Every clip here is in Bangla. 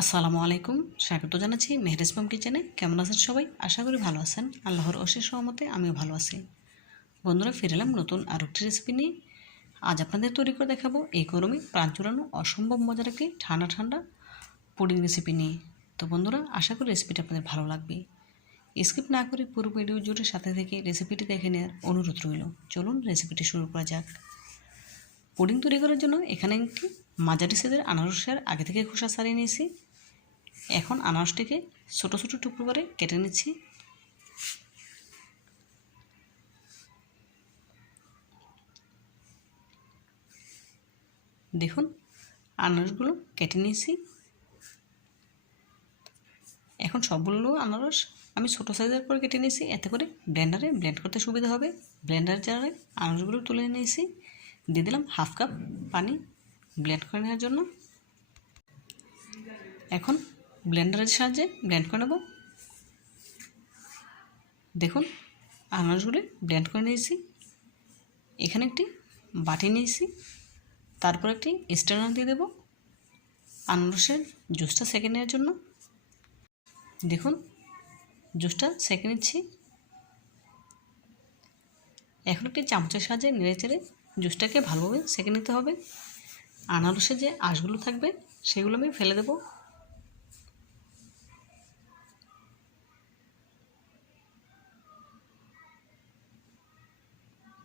আসসালামু আলাইকুম, স্বাগত জানাচ্ছি মেহরেজ পাম কিচেনে। কেমন আছেন সবাই? আশা করি ভালো আছেন। আল্লাহর অশেষ সহমতে আমিও ভালো আছি। বন্ধুরা ফিরলাম নতুন আর একটি রেসিপি নিয়ে। আজ আপনাদের তৈরি করে দেখাবো এই গরমে প্রাণ চুরানো অসম্ভব মজার একটি ঠান্ডা ঠান্ডা পুডিং রেসিপি নিয়ে। তো বন্ধুরা, আশা করি রেসিপিটা আপনাদের ভালো লাগবে। স্কিপ না করে পুরো ভিডিও জুড়ে সাথে থেকে রেসিপিটি দেখে নেওয়ার অনুরোধ রইল। চলুন রেসিপিটি শুরু করা যাক। পুডিং তৈরি করার জন্য এখানে একটি মাঝারি সাইজের আনারসের আগে থেকে খোসা ছাড়িয়ে নিয়েছি। এখন আনারসটিকে ছোটো ছোটো টুকরো করে কেটে নিচ্ছি। দেখুন, আনারসগুলো কেটে নিয়েছি। এখন সবগুলো আনারস আমি ছোটো সাইজের করে কেটে নিয়েছি, এতে করে ব্লেন্ডারে ব্লেন্ড করতে সুবিধা হবে। ব্লেন্ডার জারে আনারসগুলো তুলে নিয়েছি। দিয়ে দিলাম হাফ কাপ পানি ব্লেন্ড করে নেওয়ার জন্য। এখন ব্লেন্ডারের সাহায্যে ব্লেন্ড করে নেব। দেখুন, আনারসগুলি ব্লেন্ড করে নিয়েছি। এখানে একটি বাটি নিয়েছি। তারপর একটি স্ট্যান্ডার দিয়ে দেবো আনারসের জুসটা সেকে নেওয়ার জন্য। দেখুন, জুসটা সেকে নিচ্ছি। এখন একটি চামচের সাহায্যে নেড়ে চেড়ে জুসটাকে ভালোভাবে সেকে নিতে হবে। আনারসে যে আঁশগুলো থাকবে, সেগুলো আমি ফেলে দেবো।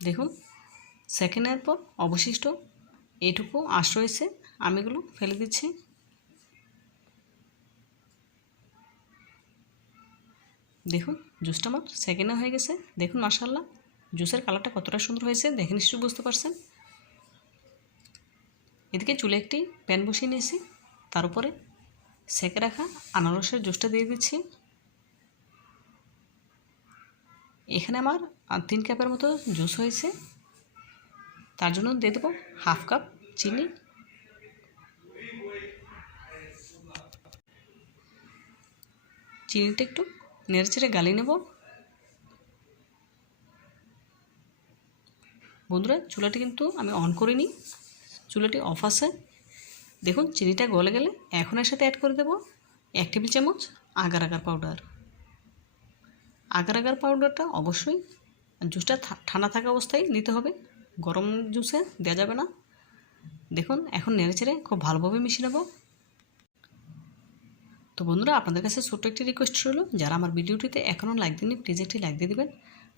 দেখুন সেকেন্ডের পর অবশিষ্ট এইটুকু আঁশ রয়েছে আমি এগুলো ফেলে দিচ্ছি। দেখুন জুসটা আমার সেকেন্ডে হয়ে গেছে। দেখুন মাসাল্লাহ জুসের কালারটা কতটা সুন্দর হয়েছে, দেখে নিশ্চয়ই বুঝতে পারছেন। এদিকে চুলে একটি প্যান বসিয়ে নিয়েছি, তার উপরে সেকে রাখা আনারসের জুসটা দিয়ে দিচ্ছি। এখানে আমার তিন কাপের মতো জুস হয়েছে। তার জন্য দিয়ে দেবো হাফ কাপ চিনি। চিনিটা একটু নেড়ে চেড়ে গালিয়ে নেব। বন্ধুরা, চুলাটি কিন্তু আমি অন করিনি। চুলাটি অফ আছে। দেখুন, চিনিটা গলে গেলে এখন এর সাথে অ্যাড করে দেবো এক টেবিল চামচ agar agar powder agar agar পাউডারটা অবশ্যই জুসটা ঠান্ডা থাকা অবস্থায় নিতে হবে। গরম জুসে দেওয়া যাবে না। দেখুন, এখন নেড়ে চেড়ে খুব ভালোভাবে মিশিয়ে নেব। তো বন্ধুরা, আপনাদের কাছে ছোট্ট একটি রিকোয়েস্ট রইল। যারা আমার ভিডিওটিতে এখনও লাইক দিননি প্লিজ একটি লাইক দিয়ে দেবেন।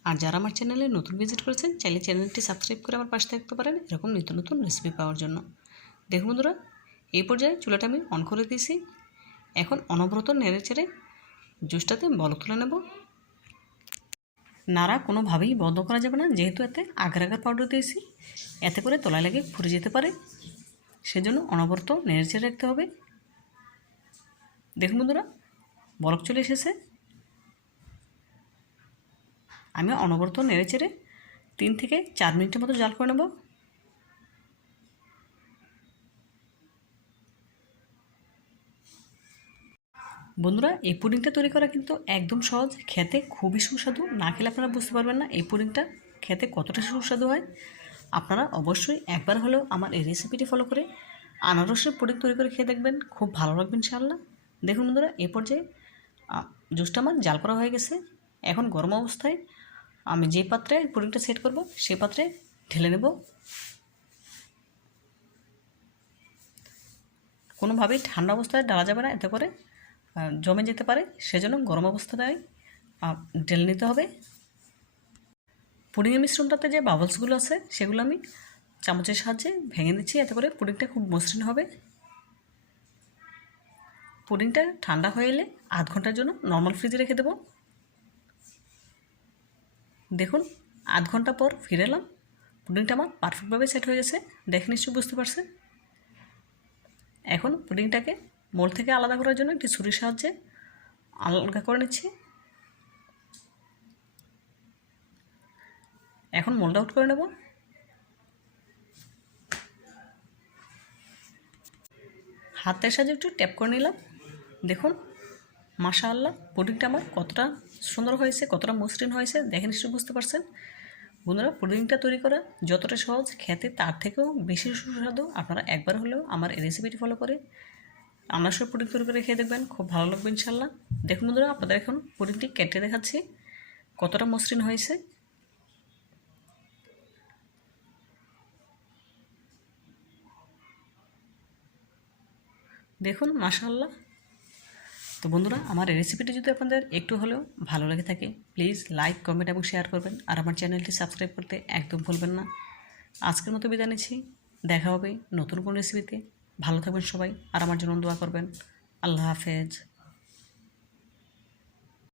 আর যারা আমার চ্যানেলে নতুন ভিজিট করেছেন, চাইলে চ্যানেলটি সাবস্ক্রাইব করে আমার পাশে থাকতে পারেন এরকম নিত্য নতুন রেসিপি পাওয়ার জন্য। দেখুন বন্ধুরা, এই পর্যায়ে চুলাটা আমি অন করে দিয়েছি। এখন অনবরত নেড়ে চেড়ে জুসটাতে বল তুলে নেব। নাড়া কোনোভাবেই বন্ধ করা যাবে না, যেহেতু এতে আগ্রাগার আগার পাউডার দিয়েছি। এতে করে তলায় লাগে ফুরে যেতে পারে। সেজন্য অনবরত নেড়ে চেড়ে রাখতে হবে। দেখুন বন্ধুরা, বরফ চলে এসেছে। আমি অনবরত নেড়ে চেড়ে তিন থেকে চার মিনিটের মতো জাল করে নেব। বন্ধুরা, এই পুডিংটা তৈরি করা কিন্তু একদম সহজ। খেতে খুবই সুস্বাদু। না খেলে আপনারা বুঝতে পারবেন না এই পুডিংটা খেতে কতটা সুস্বাদু হয়। আপনারা অবশ্যই একবার হলেও আমার এই রেসিপিটি ফলো করে আনারসের পুডিং তৈরি করে খেয়ে দেখবেন। খুব ভালো লাগবে ইনশাআল্লাহ। দেখুন বন্ধুরা, এ পর্যায়ে জুসটা আমার জাল করা হয়ে গেছে। এখন গরম অবস্থায় আমি যে পাত্রে পুডিংটা সেট করব সেই পাত্রে ঢেলে নেব। কোনোভাবেই ঠান্ডা অবস্থায় ডালা যাবে না। এতে করে জমে যেতে পারে, সেজন্য গরম অবস্থায় ঢেলে নিতে হবে। পুডিংয়ের মিশ্রণটাতে যে বাবলসগুলো আছে, সেগুলো আমি চামচের সাহায্যে ভেঙে দিচ্ছি এতে করে পুডিংটা খুব মসৃণ হবে। পুডিংটা ঠান্ডা হয়ে এলে আধ ঘণ্টার জন্য নর্মাল ফ্রিজে রেখে দেবো। দেখুন, আধ ঘণ্টা পর ফিরে এলাম। পুডিংটা আমার পারফেক্টভাবে সেট হয়ে গেছে, দেখে নিশ্চয়ই বুঝতে পারছেন। এখন পুডিংটাকে মোল থেকে আলাদা করার জন্য একটি ছুরির সাহায্যে আলগা করে নিচ্ছি। এখন মোল্ড আউট করে নেব। হাতের সাহায্যে একটু ট্যাপ করে নিলাম। দেখুন মাশা আল্লাহ পুডিংটা আমার কতটা সুন্দর হয়েছে, কতটা মসৃণ হয়েছে, দেখে নিশ্চয়ই বুঝতে পারছেন। বন্ধুরা, পুডিংটা তৈরি করা যতটা সহজ, খেতে তার থেকেও বেশি সুস্বাদু। আপনারা একবার হলেও আমার এই রেসিপিটি ফলো করে আমরা সব পুডিং তৈরি করে খেয়ে দেখবেন, খুব ভালো লাগবে ইনশাল্লাহ। দেখুন বন্ধুরা, আপনাদের এখন পুডিংটি কেটে দেখাচ্ছি, কতটা মসৃণ হয়েছে। দেখুন মাশাল্লাহ তো বন্ধুরা, আমার এই রেসিপিটি যদি আপনাদের একটু হলেও ভালো লেগে থাকে প্লিজ লাইক কমেন্ট এবং শেয়ার করবেন। আর আমার চ্যানেলটি সাবস্ক্রাইব করতে একদম ভুলবেন না। আজকের মতো বিদায় নিচ্ছি। দেখা হবে নতুন কোন রেসিপিতে ভালো থাকবেন সবাই আর আমার জন্য দোয়া করবেন। আল্লাহ হাফেজ।